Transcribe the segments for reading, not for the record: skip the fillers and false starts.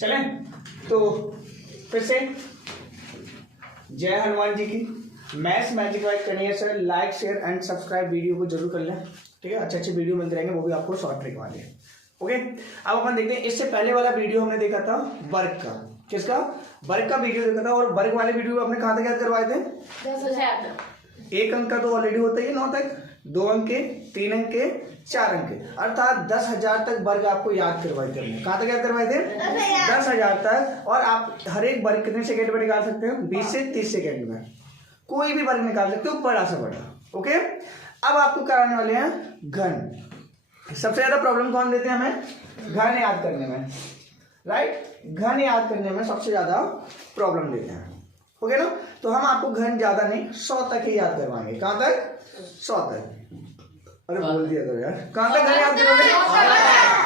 चलें तो फिर से जय हनुमान जी की। Maths magic by Kanhaiya sir, like share and subscribe video को जरूर कर लें, ठीक है। अच्छे अच्छे वीडियो मिलते रहेंगे, वो भी आपको शॉर्ट ट्रिक वाले। ओके, अब अपन देखते हैं इससे पहले वाला वीडियो हमने देखा था वर्क का। किसका? वर्क का वीडियो देखा था। और वर्क वाले वीडियो अपने कहाँ तक याद करवाए थे? 10,000। 1 अंक का तो ऑलरेडी होता ही है 9 तक, 2 अंक के, 3 अंक के, 4 अंक के, अर्थात 10,000 तक वर्ग आपको याद करवाए थे। कहाँ तक याद करवाए थे? 10,000 तक। और आप हर एक वर्ग कितने सेकंड में निकाल सकते हैं? 20 से 30 सेकंड में कोई भी वर्ग निकाल सकते हो, बड़ा से बड़ा। ओके, अब आपको कराने वाले हैं घन। सबसे ज्यादा प्रॉब्लम कौन देते हैं हमें? घन याद करने में, राइट। घन याद करने में सबसे ज्यादा प्रॉब्लम देते हैं। ओके ना, तो हम आपको घन ज्यादा नहीं 100 तक ही याद करवाएंगे। कहाँ तक? 100 तक। अरे बोल दिया तो यार, कहाँ तक घन याद करोगे?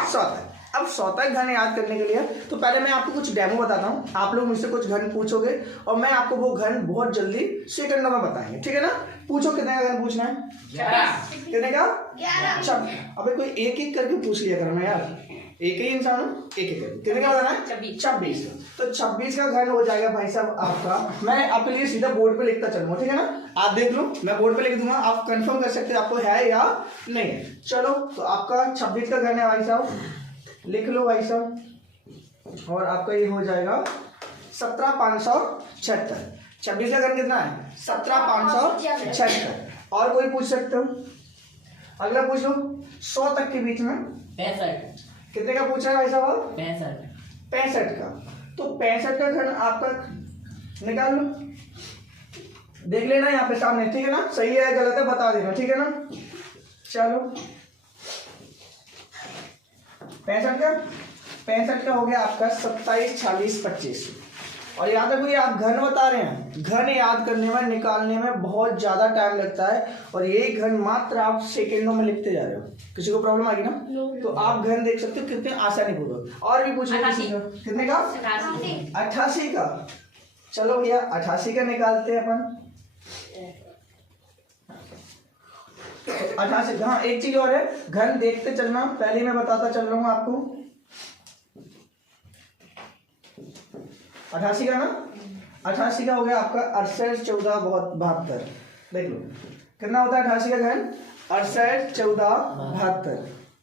100 तक। अब 100 तक घन याद करने के लिए तो पहले मैं आपको कुछ डेमो बताता हूँ। आप लोग मुझसे कुछ घन पूछोगे और मैं आपको वो घन बहुत जल्दी सेकंडों में बताएंगे, ठीक है ना। पूछो कितने का घन पूछना है? 11। कितने का? 11। अबे कोई एक एक करके पूछ लिया करना यार, एक ही इंसान हो, एक एक करके। कितने का बताना है? 26। तो 26 का घन हो जाएगा भाई साहब आपका। मैं आपके लिए सीधा बोर्ड पे लिखता चलूंगा, ठीक है ना। आप देख लो, मैं बोर्ड पे लिख दूंगा, आप कंफर्म कर सकते हैं आपको है या नहीं है। चलो, तो आपका 26 का घन है भाई साहब, लिख लो भाई साहब। और आपका ये हो जाएगा 17,576। 26 का घन कितना है? 17,576। और कोई पूछ सकते हो? अगला पूछ लो 100 तक के बीच में 65। कितने का पूछा है भाई साहब? 65 का। तो 65 का घन आपका निकाल लो, देख लेना यहाँ पे सामने, ठीक है ना। सही है गलत है बता देना, ठीक है ना। चलो 65 का हो गया आपका 27, 46, 25। और याद रखो, ये आप घन बता रहे हैं। घन याद करने में, निकालने में बहुत ज्यादा टाइम लगता है, और ये घन मात्र आप सेकेंडों में लिखते जा रहे हो। किसी को प्रॉब्लम आ गई ना? तो आप घन देख सकते हो कितने आसानी पूर्वक। और भी पूछ रहे कितने का? 88 का। चलो भैया 88 का निकालते हैं अपन। 88। हाँ, एक चीज और है, घन देखते चलना, पहले मैं बताता चल रहा हूं आपको। 88 का ना, 88 का हो गया आपका 68, 14, 72। देख लो कितना होता है 88 का घन? 68, 14, 72।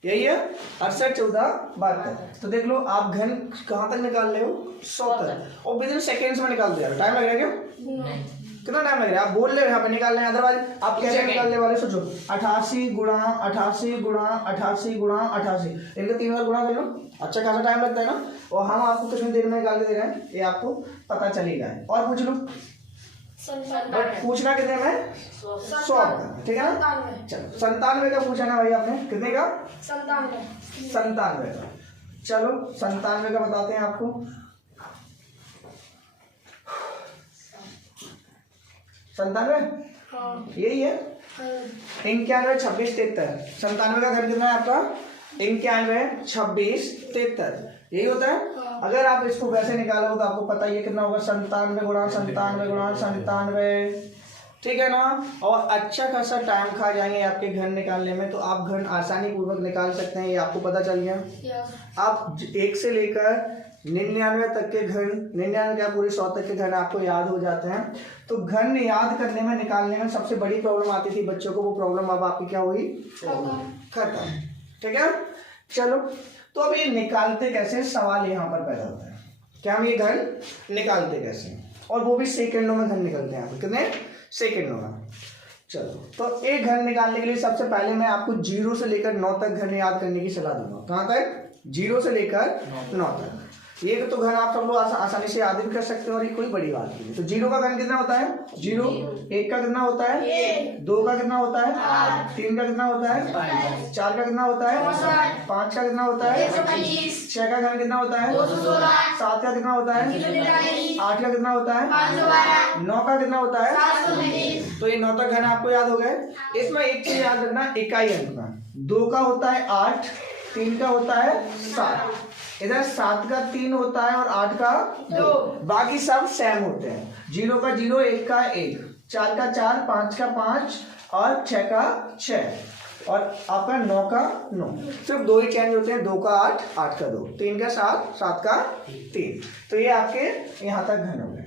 यही है 68, 14, 72। तो देख लो आप घन कहां तक निकाल रहे हो? 100 तक। और विद इन सेकेंड्स में निकाल दिया। टाइम लग रहा है क्या? कितना टाइम लग रहा है? आप बोल रहे हो यहाँ पे निकालने, अदरवाइज आप कैसे निकालने वाले? सोचो 88 गुणा 88 गुणा 88 गुणा 88, इनका 3 बार गुणा कर लो। अच्छा खासा टाइम लगता है ना। और हम आपको कितनी देर में निकाल के दे रहे हैं ये आपको पता चल ही रहा है। और पूछ लो, पूछना कितने में? 100 का, ठीक है ना। चलो 97 का पूछा ना भाई आपने, कितने का? 97 का। चलो 97 का बताते हैं आपको। 97 यही है। 91, 26, 73। 97 का घन कितना है आपका? 91, 26, 73। यही होता है। अगर आप इसको वैसे निकालोगे तो आपको पता ही है कितना होगा? 97 गुणा 97 गुणा 97, ठीक है ना। और अच्छा खासा टाइम खा जाएंगे आपके घन निकालने में, तो आप घन आसानी पूर्वक निकाल सकते हैं, ये आपको पता चल गया। आप 1 से लेकर 99 तक के घन, 99 क्या पूरे 100 तक के घन आपको याद हो जाते हैं। तो घन याद करने में, निकालने में सबसे बड़ी प्रॉब्लम आती थी बच्चों को, वो प्रॉब्लम अब आपकी क्या हुई? खत्म, ठीक है। चलो, तो अब ये निकालते कैसे, सवाल यहाँ पर पैदा होता है। क्या हम ये घन निकालते कैसे? और वो भी सेकंडों में घन निकलते हैं। आपको कितने? सेकंडों में। चलो, तो एक घन निकालने के लिए सबसे पहले मैं आपको 0 से लेकर 9 तक घन याद करने की सलाह दूंगा। कहाँ तक? 0 से लेकर 9 तक। ये तो घन आप सब लोग आसानी से याद भी कर सकते हो, और ये कोई बड़ी बात नहीं है। तो 0 का घन कितना होता है? 0। 1 का कितना होता है? 2 का कितना होता है? 3 का कितना होता है? 4 का कितना होता है? 5 का कितना होता है? 6 का घन कितना होता है? 7 का कितना होता है? 8 का कितना होता है? 9 का कितना होता है? तो ये 9 तक घन आपको याद हो गए। इसमें एक चीज याद रखना, इकाई अंक का। 2 का होता है 8, 3 का होता है 7, इधर 7 का 3 होता है और 8 का 2। बाकी सब सेम होते हैं। 0 का 0, 1 का 1, 4 का 4, 5 का 5 और 6 का 6। और आपका 9 का 9, सिर्फ 2 ही चेंज होते हैं, 2 का 8, 8 का 2, 3 का 7, 7 का 3। तो ये आपके यहाँ तक घन हो गए।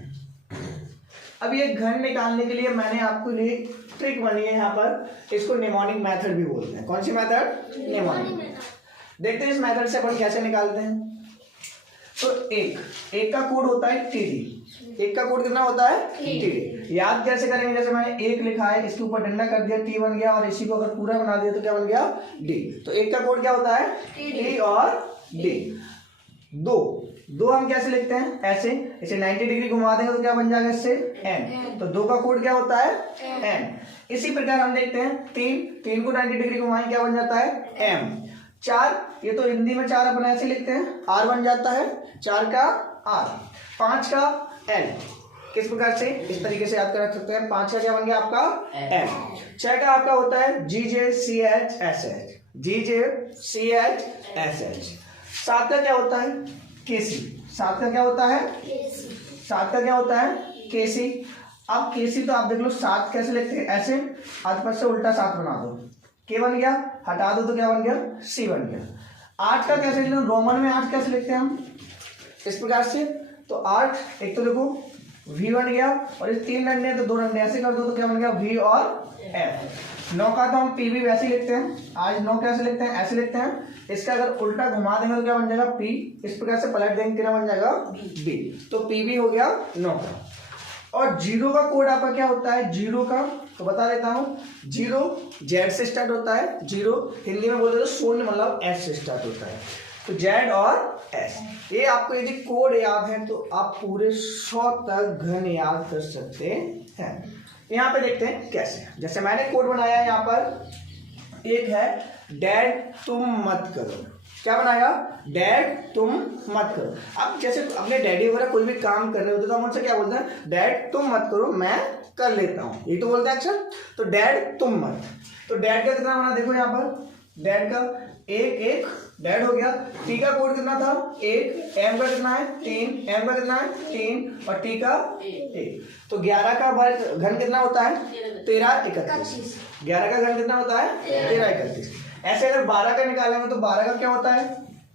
अब ये घन निकालने के लिए मैंने आपको लिए ट्रिक बनी है यहाँ पर, इसको निमोनिक मेथड भी बोलते हैं। कौन सी मेथड? निमोनिक। देखते हैं इस मेथड से अपन कैसे निकालते हैं। तो एक का कोड होता है टीडी। एक का कोड कितना होता है? टीडी। याद कैसे करेंगे? जैसे मैंने एक लिखा है, इसके ऊपर डंडा कर दिया, टी बन गया, और इसी को अगर पूरा बना दिया तो क्या बन गया? डी। तो एक का कोड क्या होता है? टी और डी। दो हम कैसे लिखते हैं? ऐसे, इसे 90 डिग्री घुमा देंगे तो क्या बन जाएगा इससे? एन। तो 2 का कोड क्या होता है? एन। इसी प्रकार हम देखते हैं 3 को 90 डिग्री घुमाएं क्या बन जाता है? एम। 4, ये तो हिंदी में 4 अपन ऐसे लिखते हैं, आर बन जाता है, 4 का आर। 5 का एल। किस प्रकार से? इस तरीके से याद कर रख सकते हैं। 5 का क्या बन गया आपका? एम। 6 का आपका होता है GJCHSH। GJCHSH। 7 का क्या होता है? केसी। 7 का क्या होता है? 7 का क्या होता है? केसी। अब केसी तो आप देख लो 7 कैसे लिखते हैं? ऐसे, हाथ पर से उल्टा 7 बना दो, के बन गया, हटा दो तो क्या बन गया? सी बन गया। 8 का कैसे लिखते हैं? रोमन में 8 कैसे लिखते हैं हम? इस प्रकार से। तो 8, एक तो देखो वी बन गया, और ये 3 डंडे हैं तो 2 डंडे ऐसे कर दो तो क्या बन गया? वी और एफ। 9 का तो हम पी भी वैसे ही लिखते हैं। आज 9 कैसे लिखते हैं? ऐसे लिखते हैं। इसका अगर उल्टा घुमा देंगे तो क्या बन जाएगा? पी। इस प्रकार से पलट देंगे कितना बन जाएगा? बी। तो पी भी हो गया 9 का। और 0 का कोड आपका क्या होता है? 0 का तो बता देता हूं। 0 जेड से स्टार्ट होता है। 0 हिंदी में बोलते हैं शून्य, मतलब एस से स्टार्ट होता है। तो जेड और एस, ये आपको यदि कोड याद है तो आप पूरे 100 तक घन याद कर सकते हैं। यहाँ पे देखते हैं कैसे। जैसे मैंने कोड बनाया है यहाँ पर, एक है डैड तुम मत करो। क्या बनाया? डैड तुम मत करो। अब जैसे अपने डैडी वगैरह कोई भी काम कर रहे होते तो हम उनसे क्या बोलते हैं? डैड तुम मत करो, मैं कर लेता हूँ, ये तो बोलते हैं अक्सर। तो डैड तुम मत। तो डैड का कितना बना? देखो यहाँ पर डैड का 1 डैड हो गया। टी का कोड कितना था? 1। एम का कितना है? 3। एम का कितना है? 3। और टी का 1। तो 11 का वर्ग घन कितना होता है? 13 31। 11 का घन कितना होता है? 13 31। ऐसे अगर 12 का निकालेंगे तो 12 का क्या होता है?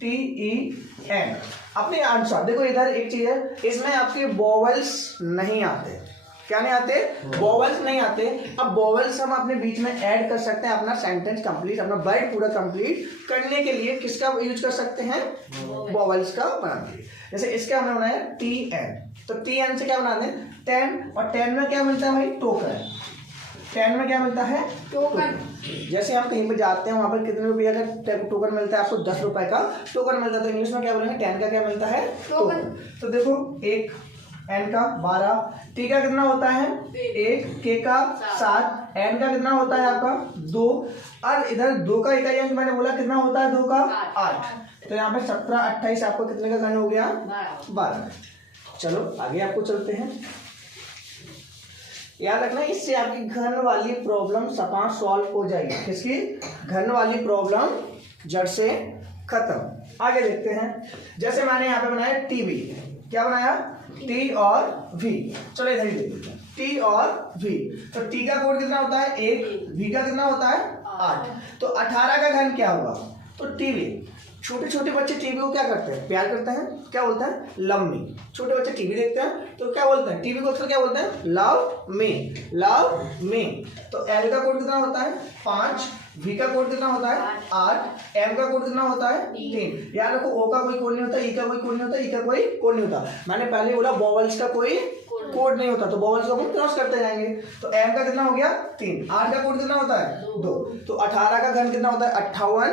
TEN। अपने आंसर देखो, इधर एक चीज है, इसमें आपके वोवेल्स नहीं आते। क्या नहीं आते? वोवेल्स नहीं आते। अब वोवेल्स हम अपने बीच में ऐड कर सकते हैं अपना सेंटेंस कंप्लीट, अपना वर्ड पूरा कंप्लीट करने के लिए। किसका यूज कर सकते हैं? वोवेल्स का बनाने के लिए। जैसे इसका हमने बनाया TN, तो TN से क्या बना दें? 10। और 10 में क्या मिलता है भाई? टोकन। 10 में क्या मिलता है? टोकन। जैसे हम कहीं पे जाते हैं, वहां पर कितने रुपये का टोकन मिलता है? आपको 10 रुपए का टोकन मिलता है। तो इंग्लिश में क्या बोलेंगे? 10 का क्या मिलता है? टोकन। तो देखो 1, एन का 12, टी का कितना होता है? 1, के का 7, एन का कितना होता है आपका? 2। और इधर 2 का इकाई अंक मैंने बोला कितना होता है? 2 का 8। तो यहाँ पे 17 28 आपको कितने का घन हो गया? 12। चलो आगे आपको चलते हैं। याद रखना, इससे आपकी घन वाली प्रॉब्लम सपा सॉल्व हो जाएगी। किसकी? घन वाली प्रॉब्लम जड़ से खत्म। आगे देखते हैं। जैसे मैंने यहाँ पे बनाया टीवी। क्या बनाया? टी और वी। चलो इधर ही देखते हैं, टी और वी। तो टी का कोड कितना होता है? 1। वी का कितना होता है? 8। तो 18 का घन क्या होगा? तो टीवी। छोटे छोटे बच्चे टीवी को क्या करते हैं? प्यार करते हैं। क्या बोलते हैं? Love me. छोटे बच्चे टीवी देखते हैं तो क्या बोलते हैं? टीवी को अक्सर क्या बोलते हैं? Love me, love me. तो एल का कोड कितना होता है? 5। वी का कोड कितना होता है? 8। एम का कोड कितना होता है? 3। याद रखो, ओ का कोई कोड नहीं होता, ई का कोई कोड नहीं होता, ई का कोई कोड नहीं होता। मैंने पहले बोला वोवेल्स का कोई कोड नहीं होता, तो वोवेल्स को हम क्रॉस करते जाएंगे। तो एम का कितना हो गया? 3। आर का कोड कितना होता है? 2। तो 18 का घन कितना होता है? 58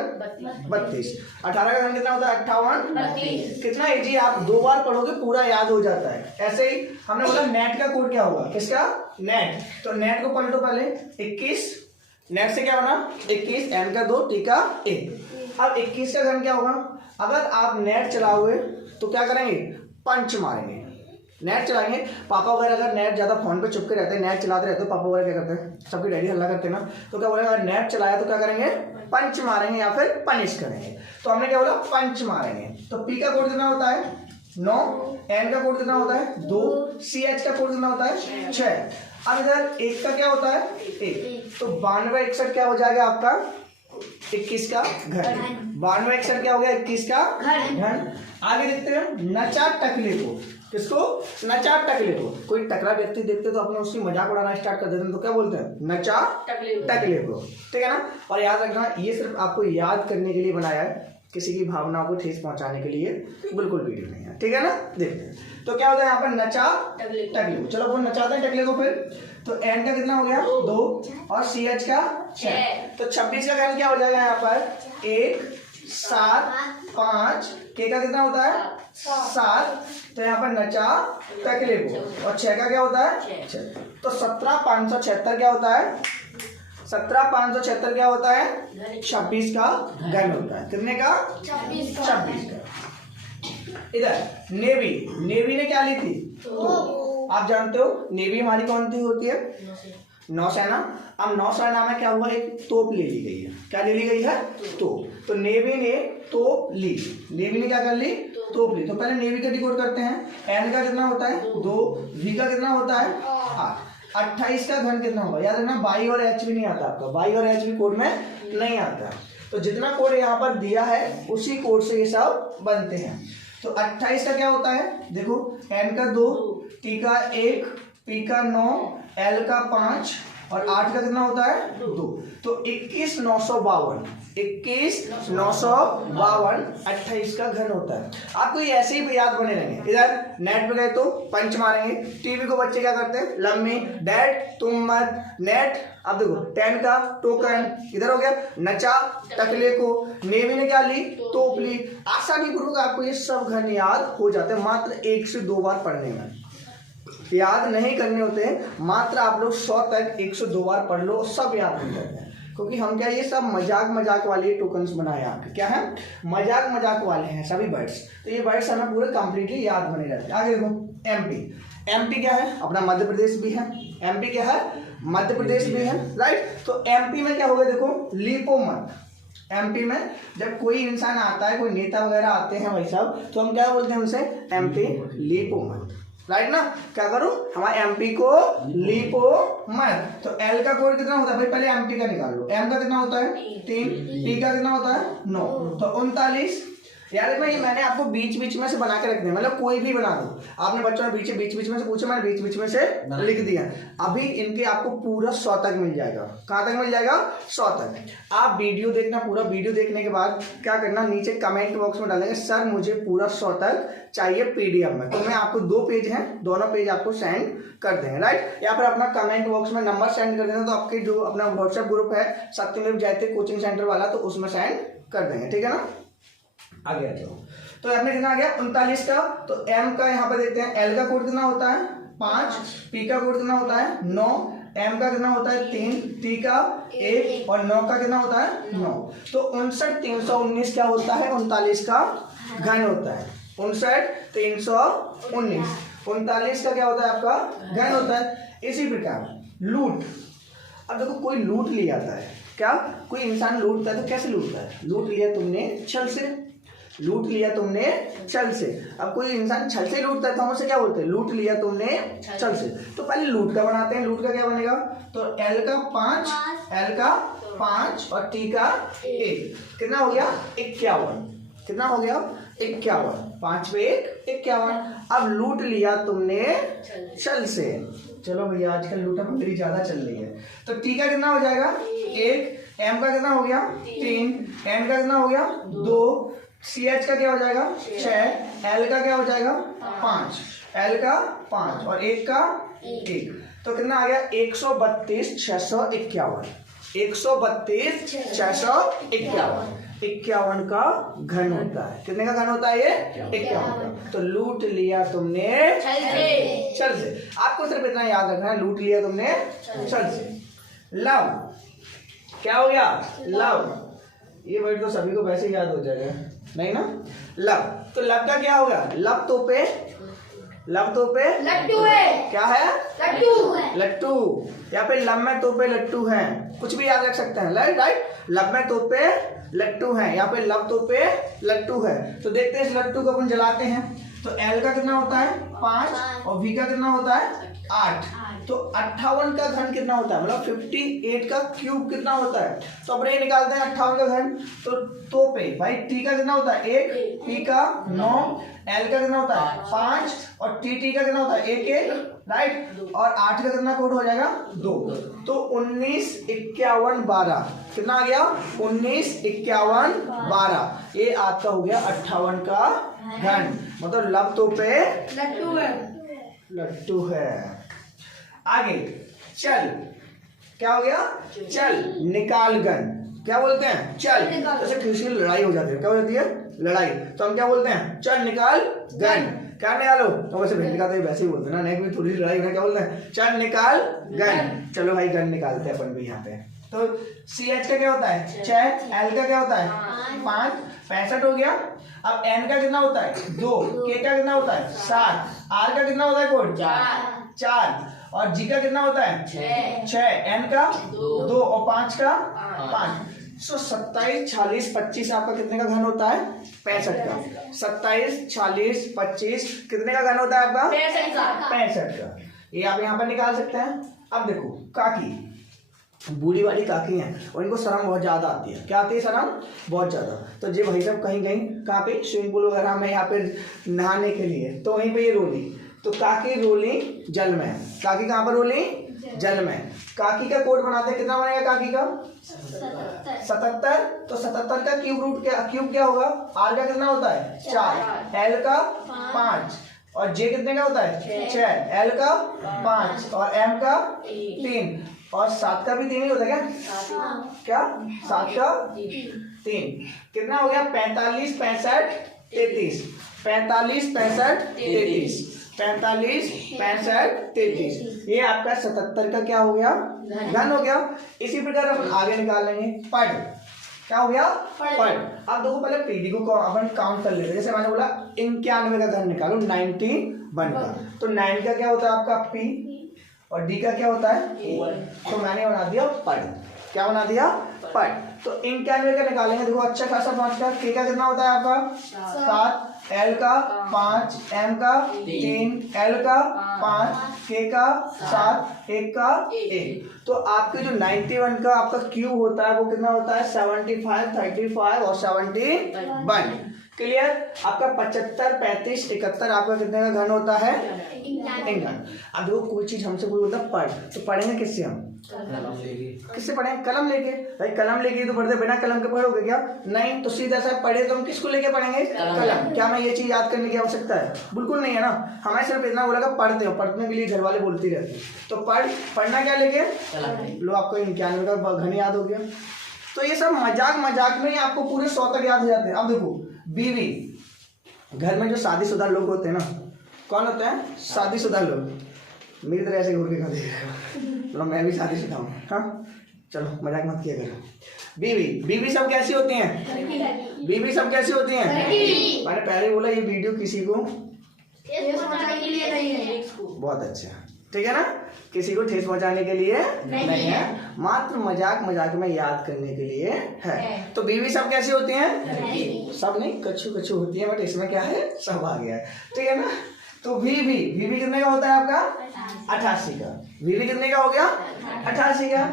32। 18 का घन कितना होता है? 58 32। कितना इजी, आप 2 बार पढ़ोगे पूरा याद हो जाता है। ऐसे ही हमने बोला नेट का कोड क्या होगा? किसका? नेट। तो नेट को पलटो पहले, 21। नेट से क्या बना? 21। एम का 2, टी का 1। अब 21 का घन क्या होगा? अगर आप नेट चलाओगे तो क्या करेंगे? पंच मारेंगे। नेट चलाएंगे। पापा वगैरह अगर नेट ज्यादा फोन पे चिपके रहते हैं, नेट चलाते रहते हैं, पापा वगैरह क्या करते हैं? सबके डैडी हल्ला करते हैं ना, तो क्या बोलेंगे? अगर नेट चलाया तो क्या करेंगे? पंच मारेंगे या फिर पनिश करेंगे। तो हमने क्या बोला? पंच मारेंगे। तो पी का कोड कितना होता है? 9। एन का कोड कितना होता है? 2। सी एच का कोड कितना होता है? 6। अब इधर 1 का क्या होता है? 1। तो 92 61 क्या हो जाएगा आपका? 21 का घन। 92 61 क्या हो गया 21 का घन। आगे देखते हैं नचा टकले को। किसको? नचा टकले को। कोई टकरा व्यक्ति देखते तो अपने उसकी मजाक उड़ाना स्टार्ट कर देते हैं, तो क्या बोलते हैं? नचा टकले को। ठीक है ना। और याद रखना ये सिर्फ आपको याद करने के लिए बनाया है, किसी की भावनाओं को ठेस पहुंचाने के लिए बिल्कुल वीडियो नहीं है। ठीक है ना। देखते हैं तो क्या होता है यहाँ पर नचा टकले को। चलो वो नचाते हैं टकले को। फिर तो एन का कितना हो गया 2 और सी एच का 6। तो 26 का घन क्या हो जाएगा यहाँ पर 1 7 5। के का कितना होता है 7। तो यहाँ पर नचा टकले को। और 6 का क्या होता है 6। तो 17,576 क्या होता है? 17,576 क्या होता है? 26 का घन होता है। कितने का? 26 का। इधर नेवी ने क्या ली थी? तो आप जानते हो नेवी हमारी कौन सी होती है? नौसेना। अब नौसेना में क्या हुआ? एक तोप ले ली गई है। क्या ले ली गई है? तोप। तो नेवी ने तोप ली। नेवी ने क्या कर ली? तोप ली। तो पहले नेवी का डिकोड करते हैं। एन का कितना होता है 2। वी का कितना होता है 8। 28 का घन कितना होगा? याद रखना बाई और एच भी नहीं आता आपका। बाई और एच भी कोड में नहीं आता। तो जितना कोड यहाँ पर दिया है उसी कोड से ये सब बनते हैं। तो 28 का क्या होता है? देखो एन का 2, टी का 1, पी का 9, एल का 5 और 8 का कितना होता है 2। तो 21,952 28 का घन होता है। आपको ये ऐसे ही याद बने रहेंगे। इधर नेट पे गए तो पंच मारेंगे। टीवी को बच्चे क्या करते हैं? लम्बी डैड तुम मत नेट। अब देखो 10 का टोकन इधर हो गया। नचा टकले को। नेवी ने क्या ली? तोप ली। आसानी पूर्वक आपको ये सब घन याद हो जाते हैं मात्र 1 से 2 बार पढ़ने में। याद नहीं करने होते हैं, मात्र आप लोग 100 तक 102 बार पढ़ लो, सब याद हो जाते हैं। क्योंकि हम क्या ये सब मजाक वाले टोकन्स बनाए हैं। क्या है? मजाक वाले हैं सभी वर्ड्स। तो ये वर्ड्स हमें पूरे कंप्लीटली याद बने रहते हैं। आगे देखो एमपी क्या है? अपना मध्य प्रदेश भी है। एमपी क्या है? मध्य प्रदेश भी है। राइट। तो एमपी में क्या होगा? देखो लीपो मत। एमपी में जब कोई इंसान आता है, कोई नेता वगैरह आते हैं भाई साहब, तो हम क्या बोलते हैं उनसे? एमपी लीपो मत। राइट ना। क्या करो? हमारे एमपी को लीपो मत। तो एल का कोड कितना होता है भाई? पहले एमपी का निकाल लो। एम का कितना होता है 3। टी का कितना होता है 9। तो 39। यार भाई मैंने आपको बीच में से बना के रखने, मतलब कोई भी बना दो। आपने बच्चों ने बीच में से पूछा, मैंने बीच में से लिख दिया। अभी इनके आपको पूरा 100 तक मिल जाएगा। कहाँ तक मिल जाएगा? 100 तक। आप वीडियो देखना। पूरा वीडियो देखने के बाद क्या करना, नीचे कमेंट बॉक्स में डालेंगे सर मुझे पूरा 100 तक चाहिए पीडीएफ में। तो मैं आपको 2 पेज हैं, दोनों पेज आपको सेंड कर देंगे। राइट। या फिर अपना कमेंट बॉक्स में नंबर सेंड कर देना, तो आपके जो अपना व्हाट्सएप ग्रुप है सत्यमेव जयते कोचिंग सेंटर वाला, तो उसमें सेंड कर देंगे। ठीक है ना। आगे आ जाओ। तो आपने कितना आ गया 39 का। तो एम का यहाँ पे देखते हैं। एल का कोड कितना होता है 5। पी का कोड कितना होता है 9। एम का कितना होता है 3। टी का 1 और 9 का कितना होता है 9। तो 59,319 क्या होता है? 39 का घन होता है। 59,319 39 का क्या होता है? आपका घन होता है। इसी प्रकार लूट। अब देखो कोई लूट लिया जाता है। क्या? कोई इंसान लूटता है तो कैसे लूटता है? लूट लिया तुमने छल से। लूट लिया तुमने छल से। अब कोई इंसान छल से लूटता है तो हम उसे क्या बोलते हैं? लूट लिया तुमने छल से। तो पहले लूट का बनाते हैं। लूट का क्या बनेगा? तो एल का 5 और टी का 1 कितना हो गया 51। कितना हो गया 51। 5 पे 1 51। अब लूट लिया तुमने छल से। चलो भैया आजकल लूटा पंडरी ज्यादा चल रही है। तो टी का कितना हो जाएगा 1। एम का कितना हो गया 3। एन का कितना हो गया 2। सी एच का क्या हो जाएगा 6। एल का क्या हो जाएगा 5। एल का 5 और 1 का 1। तो कितना आ गया 132,651। 132,651 51 का घन होता है। कितने का घन होता है ये 51 का। तो लूट लिया तुमने छल से। आपको सिर्फ इतना याद रखना है, लूट लिया तुमने छल से। लव क्या हो गया लव। ये वर्ड तो सभी को वैसे याद हो जाएगा नहीं ना। लव। तो लव का क्या होगा? लव तो पे लट्टू है। क्या है? लट्टू। यहाँ पे लब में तो पे लट्टू है। कुछ भी याद रख सकते हैं। राइट। लब में तो पे लट्टू है। यहाँ पे लब तो पे लट्टू है। तो देखते हैं इस लट्टू को अपन जलाते हैं। तो एल का कितना होता है 5 और वी का कितना होता है 8। तो 58 का घन कितना होता है, मतलब 58 का क्यूब कितना होता है। तो अपने ये निकालते हैं 58 का घन। तो पे भाई टी का कितना होता है 1, पी का 9, एल का कितना होता है 5 और टी का कितना होता है 1 राइट। और 8 का कितना कोड हो जाएगा 2। तो 19 51 12 कितना आ गया 19 51 12। ये आपका हो गया 58 का घन, मतलब लब तो पे लट्टू है। आगे चल, क्या हो गया चल निकाल घन, क्या बोलते हैं चल। जैसे किसी लड़ाई हो जाती है, क्या हो जाती है लड़ाई, तो हम क्या बोलते हैं चल निकाल घन। क्या निकालो, तो वैसे भिंडी का तो वैसे ही बोलते हैं ना, नेक में थोड़ी लड़ाई होना, क्या बोलते हैं चल निकाल घन। चलो भाई घन निकालते हैं अपन भी यहाँ पे। तो सी एच का क्या होता है 6, एल का क्या होता है 5, 65 हो गया। अब एन का कितना होता है 2, के का कितना होता है 7, आर का कितना होता है कोड 4 और जी का कितना होता है 6, एन का 2 और 5 का 5। 27 46 25 आपका कितने का घन होता है 65 का। 27 46 25 कितने का घन होता है आपका 65 का। ये आप यहाँ पर निकाल सकते हैं। अब देखो काकी, बूढ़ी वाली काकी हैं और इनको शर्म बहुत ज्यादा आती है। क्या आती है शर्म बहुत ज्यादा। तो जी भाई साहब कहीं गई कहाँ पे स्विमिंग पूल वगैरह में यहाँ पे नहाने के लिए, तो वहीं पे ये रोली। तो काकी रोली जल में, काकी कहाँ पर रोली जल में। काकी का कोड बनाते हैं, कितना बनेगा काकी का 77। तो 77 का क्यूब क्या होगा, आर का कितना होता है 4, एल का 5 और जे कितने का होता है 6, एल का 5 और एम का 3 और 7 का भी 3 ही होता है क्या 7 का 3 कितना हो गया 45 65 33 45 65 33 45 65 33। ये आपका 77 का क्या हो गया घन हो गया। इसी प्रकार हम आगे निकाल लेंगे पढ़, क्या हो गया पढ़। अब देखो पहले पीडी को अपन काउंट कर लेते हैं। जैसे मैंने बोला 91 का घन निकालो 91 का। तो 9 का क्या होता है आपका पी और डी का क्या होता है 1। तो मैंने बना दिया पढ़, क्या बना दिया पढ़। तो 91 का निकालेंगे, देखो अच्छा खासा 5 का। के का कितना होता है आपका 7, एल का 5, एम का 3, एल का 5, के का 7, एक का 1। तो आपके जो 91 का आपका क्यूब होता है वो कितना होता है 75 35 और 71। क्लियर। आपका 75 35 71 आपका कितने का घन होता है इंगन। अब देखो कोई चीज हमसे कोई बोलता पढ़, तो पढ़ेंगे किससे हम किससे पढ़ेंगे कलम लेके। भाई कलम लेके तो पढ़ते, बिना कलम के पढ़ोगे क्या नहीं। तो सीधा सा पढ़े तो हम किसको लेके पढ़ेंगे कलम। क्या मैं ये चीज याद करने की आवश्यकता है बिल्कुल नहीं है ना। हमें सिर्फ इतना बोला पढ़ते हो, पढ़ने के लिए घर वाले बोलते रहते हैं। तो पढ़ना क्या लेके लो, आपको 91 का घन याद हो गया। तो ये सब मजाक में ही आपको पूरे 100 तक याद हो जाते हैं। अब देखो बीवी, घर में जो शादीशुदा लोग होते हैं ना, कौन होते हैं शादीशुदा लोग। मेरी तरह ऐसे घूर के खा चलो मैं भी शादीशुदा हूँ। हाँ चलो मजाक मत किया करो। बीवी सब कैसी होती हैं, बीवी सब कैसी होती हैं। मैंने पहले बोला ये वीडियो किसी को बहुत अच्छा, ठीक है ना, किसी को ठेस पहुंचाने के लिए नहीं है, मात्र मजाक में याद करने के लिए है। तो बीवी सब कैसी होती हैं, सब नहीं कच्छु होती है, बट इसमें क्या है सब आ गया है, ठीक है ना। तो बीवी कितने का होता है आपका 88 का। बीवी कितने का हो गया 88 का।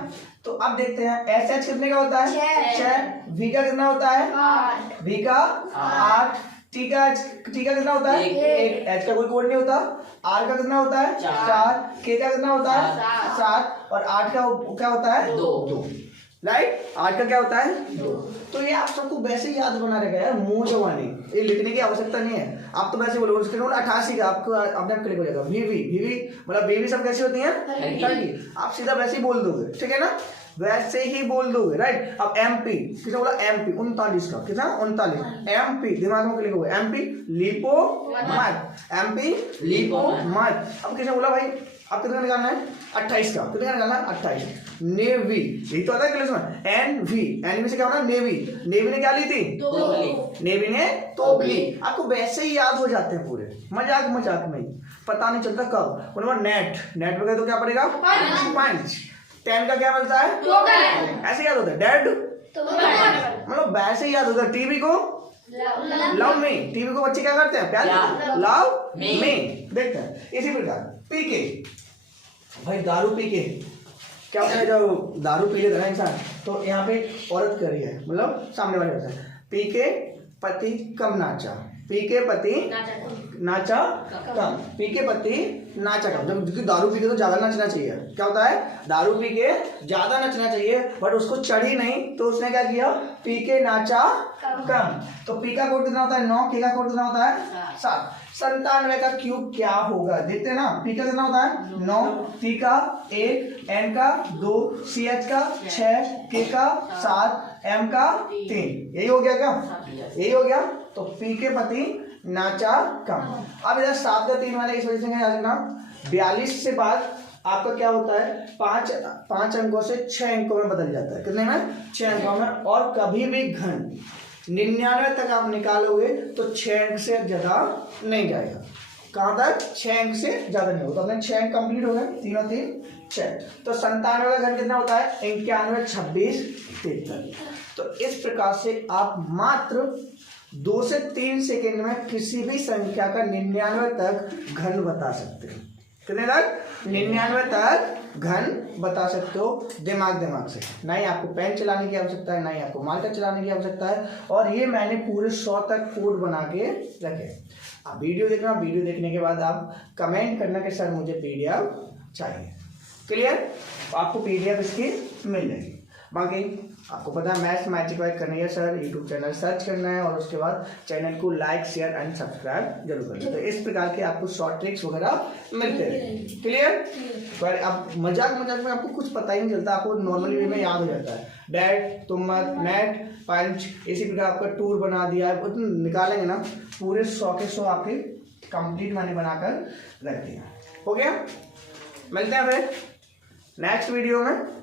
तो अब देखते हैं एस एच कितने का होता है 6, वी का कितना होता है वी का 8, टी का कितना होता है 1, एच का कोई कोड नहीं होता, आर का कितना होता है 4, के का कितना होता है 7 और 8 का क्या होता है 2, राइट। 8 का क्या होता है 2। तो ये आप सबको वैसे ही याद बना रहेगा यार, मुंह जवानी, ये लिखने की आवश्यकता नहीं है। आप तो वैसे बोलोगे उसके 88 का आपको अपने आप क्लिक हो जाएगा। बीवी मतलब बीवी सब कैसी होती हैं 30, आप सीधा वैसे ही बोल दोगे, ठीक है ना, वैसे ही बोल दोगे, राइट। अब एमपी किसने बोला एमपी 39 का, कितना 39, एमपी दिमाग में क्लिक हो गया, एमपी लिपो मत, एमपी लिपो मत। अब किसने बोला भाई अब कितना निकालना है 28 का, कितना निकालना है 28। नेवी, यही तो आता है क्लास में, एनवी से क्या होना नेवी ने क्या ली थी नेवी ने तोपली। आपको वैसे ही याद हो जाते हैं पूरे, मजाक में पता नहीं चलता कब। उन्होंने नेट पे गए तो क्या पड़ेगा पंच। 10 का क्या मिलता है ऐसे याद होता है डेड, मतलब वैसे ही याद होता है। टीवी को लव में, टीवी को बच्चे क्या करते हैं प्यार लव में देखते हैं। इसी प्रकार पीके भाई दारू पी के क्या होता है, जो दारू पी लेता है इंसान, तो यहाँ पे औरत कर रही है, मतलब सामने वाले होता है, पी के पति कम नाचा, पी के पति नाचा कम, पी के पति नाचा कम। जब क्योंकि दारू पी के तो ज्यादा नाचना चाहिए, क्या होता है, दारू पी के ज्यादा नाचना चाहिए, बट उसको चढ़ी नहीं, तो उसने क्या किया, पी के नाचा कम। तो पी का कोड कितना होता है 9, के का कोड कितना होता है 7। 97 का क्यूब क्या होगा, देखते हैं ना। पी का कितना होता है 9, टी का 1, एन का 2, सी एच का 6, के का 7, एम का 3। यही हो गया क्या, यही हो गया। तो पी के पति नाचा कम। अब इधर 7 का 3 वाले इस वजह से क्या याद रखना, 42 से बाद आपका क्या होता है, 5 अंकों से 6 अंकों में बदल जाता है। कितने में, 6 अंकों में। और कभी भी घन 99 तक आप निकालोगे तो 6 अंक से ज्यादा नहीं जाएगा। कहाँ तक, 6 अंक से ज्यादा नहीं होगा। तो अपने 6 अंक कंप्लीट हो गए, 3 और 3 6। तो 97 का घन कितना होता है 91, 26, 73। तो इस प्रकार से आप मात्र 2 से 3 सेकेंड में किसी भी संख्या का 99 तक घन बता सकते हो। कितने तक, 99 तक घन बता सकते हो दिमाग से। ना ही आपको पेन चलाने की आवश्यकता है, ना ही आपको मार्कर चलाने की आवश्यकता है। और ये मैंने पूरे 100 तक कोड बना के रखे। अब वीडियो देखना, वीडियो देखने के बाद आप कमेंट करना कि सर मुझे पीडीएफ चाहिए। क्लियर, आपको पीडीएफ इसकी मिल जाएगी। बाकी आपको पता है मैथ्स मैजिक वाइक करनी है सर, यूट्यूब चैनल सर्च करना है और उसके बाद चैनल को लाइक शेयर एंड सब्सक्राइब जरूर करना है। तो इस प्रकार के आपको शॉर्ट ट्रिक्स वगैरह मिलते हैं। क्लियर, पर अब मजाक में आपको कुछ पता ही नहीं चलता, आपको नॉर्मली वे में याद हो जाता है। डैट, तुमत, नेट, पंच, इसी प्रकार आपका टूर बना दिया, तो निकालेंगे ना पूरे 100 के 100 आपके कंप्लीट मैंने बनाकर रख दिया। हो गया, मिलते हैं फिर नेक्स्ट वीडियो में।